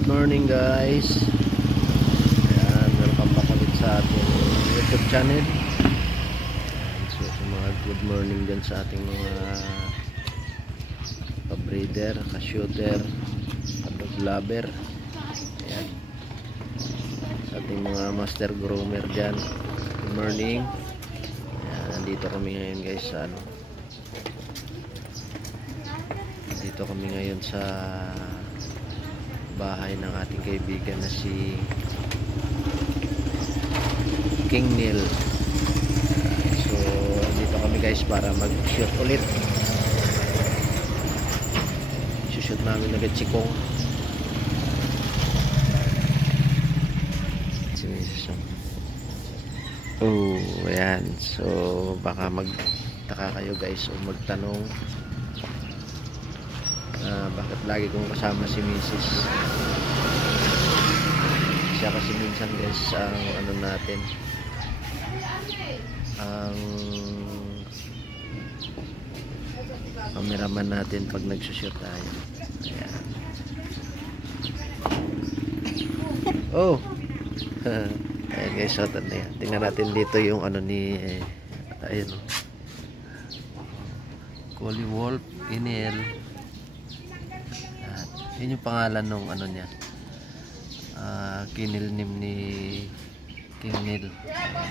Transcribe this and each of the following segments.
Good morning guys. Ayan, welcome back ulit sa ating YouTube channel. Ayan, so mga good morning dyan sa ating mga pa-breeder, ka-shooter, ka-dog lover. Ayan, sa ating mga master groomer dyan. Good morning. Ayan, nandito kami ngayon guys sa dito kami ngayon sa bahay ng ating kaibigan na si King Neil. So dito kami guys para mag-shoot ulit. Shoot namin agad si Kong. Oh, ayan. So baka magtaka kayo guys o magtanong bakit lagi kong kasama si Mrs. Siya kasi minsan guys ang natin ang cameraman natin pag nagsushoot tayo. Ayan. Oh ayan guys, so tingnan natin dito yung ni ayun Collie Wolf Inel. Yun yung pangalan nung niya. Kinil name ni King Neil. Ayan.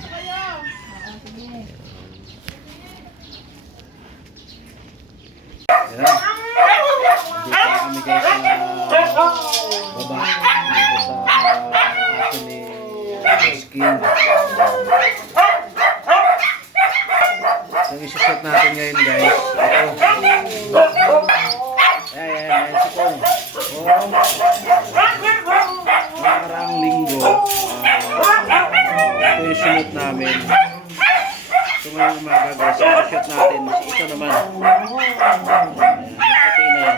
Dito kami guys sa baba. Dito sa aso ni Skin. Yung isusot natin ngayon guys. Ito. Ayan si Kong. Nakaraang linggo ito yung sunod namin. So ngayong umaga guys, yung shoot natin ito naman. Puti na yan.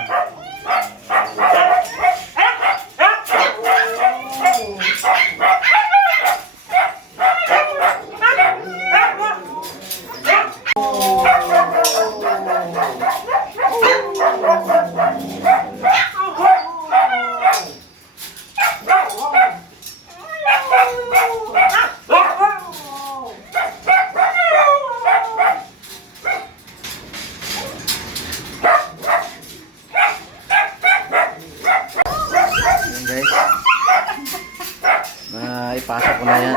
Ipasok ko na yan.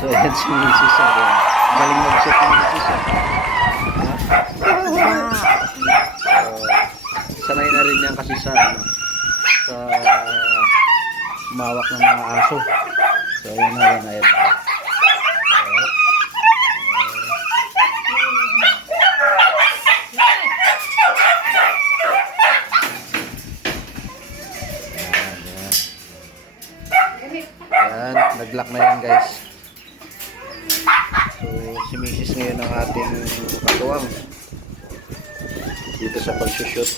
So yan si Mrs. Galing mag-shoot ng Mrs. Sanay na rin yan kasi sa mawak ng mga aso. So ayan na yan. Ayan, nag-lock na yan guys. So si Mrs. ngayon ang ating katuwang dito sa pag-shoot.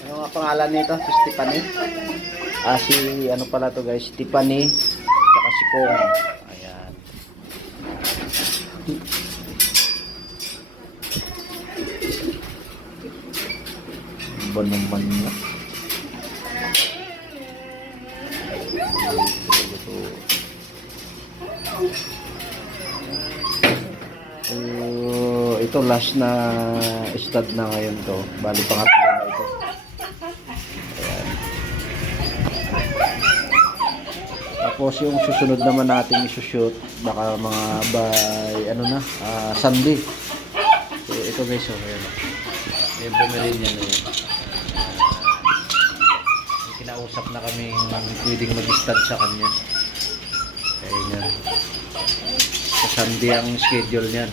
Ano nga pangalan nito? Si Stephanie? Si pala to guys, Tiffany saka si Kong. Ayan. Ba naman na. Ito last na stud na ngayon to. Bali pangatlo na ito. Tapos yung susunod naman natin isushoot baka mga by Sunday. So ito guys, ayan. Yung bumili niya na yun. Kinausap na kami pwedeng mag-stud sa kanya. Ayan yan. Sa Sunday ang schedule niyan.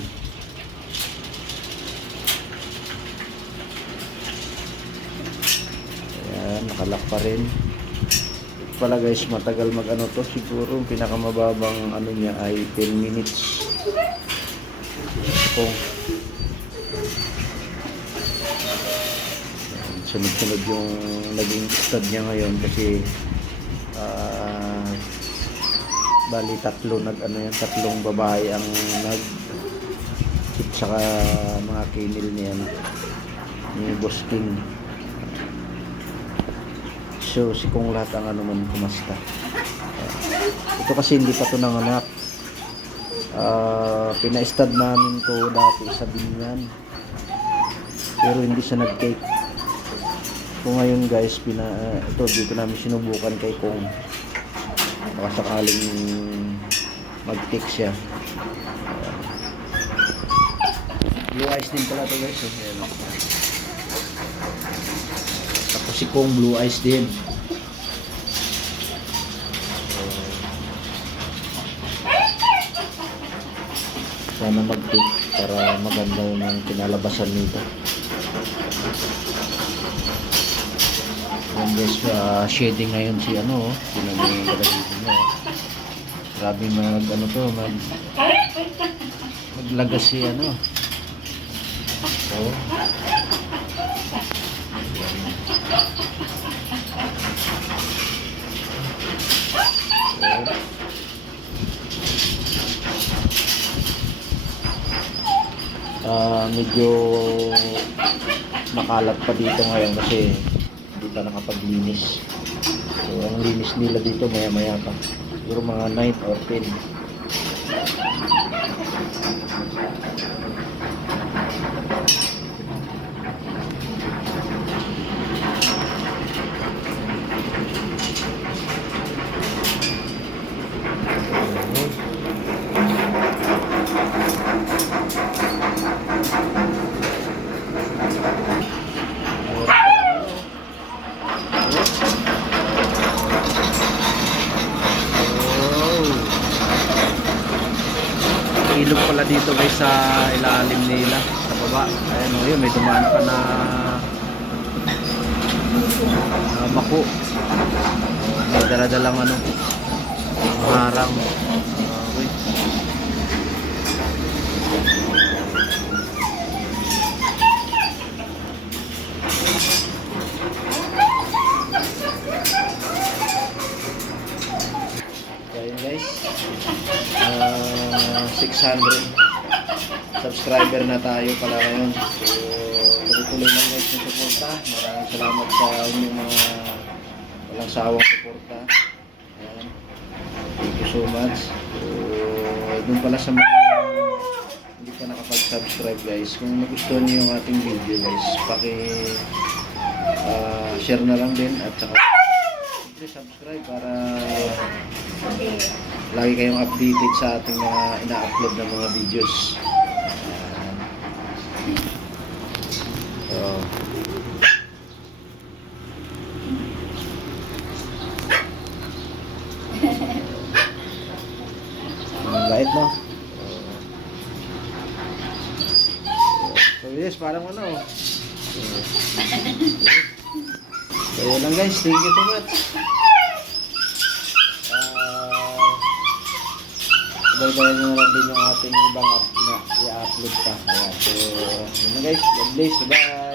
Ayan, nakalak pa rin. Pala guys, matagal to siguro pinakamababang niya ay 10 minutes. Kung sunod-sunod yung naging stud niya ngayon kasi bali tatlong babae ang nag saka mga kinil niya ni Boss King. So si Kong lahat ang ano man kumasta. Ito kasi hindi pa to nanganak. Pina-stud namin to dati sa binyan pero hindi siya nag-take. So ngayon guys ito dito namin sinubukan kay Kong baka sakaling mag-take siya. Blue eyes din pala ito guys. Ayan. Tapos si Kong blue eyes din. Sana mag-take para maganda yung kinalabasan nito. Yan guys, shading ngayon si ano, sinabing kalahito mo. Grabe maglagas si ano. So, medyo makalat pa dito ngayon kasi hindi pa nakapaglinis. So ang linis nila dito maya maya pa, siguro mga 9 or 10. Ilog pala dito guys sa ilalim nila sa baba. Ayan o yun, may dumaan pa na mako. May daladalang ano, harang. Okay. Ayan guys, 600 subscriber na tayo pala ngayon. So tuloy-tuloy lang guys yung suporta. Maraming salamat sa inyong mga walang sawang suporta. Ayan. Thank you so much. So dun pala sa mga hindi pa nakapag-subscribe guys, kung nagustuhan niyo yung ating video guys, share na lang din at saka subscribe para lagi kayong updated sa ating mga ina-upload na mga videos. Ang light no? So yes, parang ano. So yun lang guys, thank you so much. Babayan nyo na lang din yung ating ibang i-upload pa. Ayan. So, yun na guys. God bless. Bye.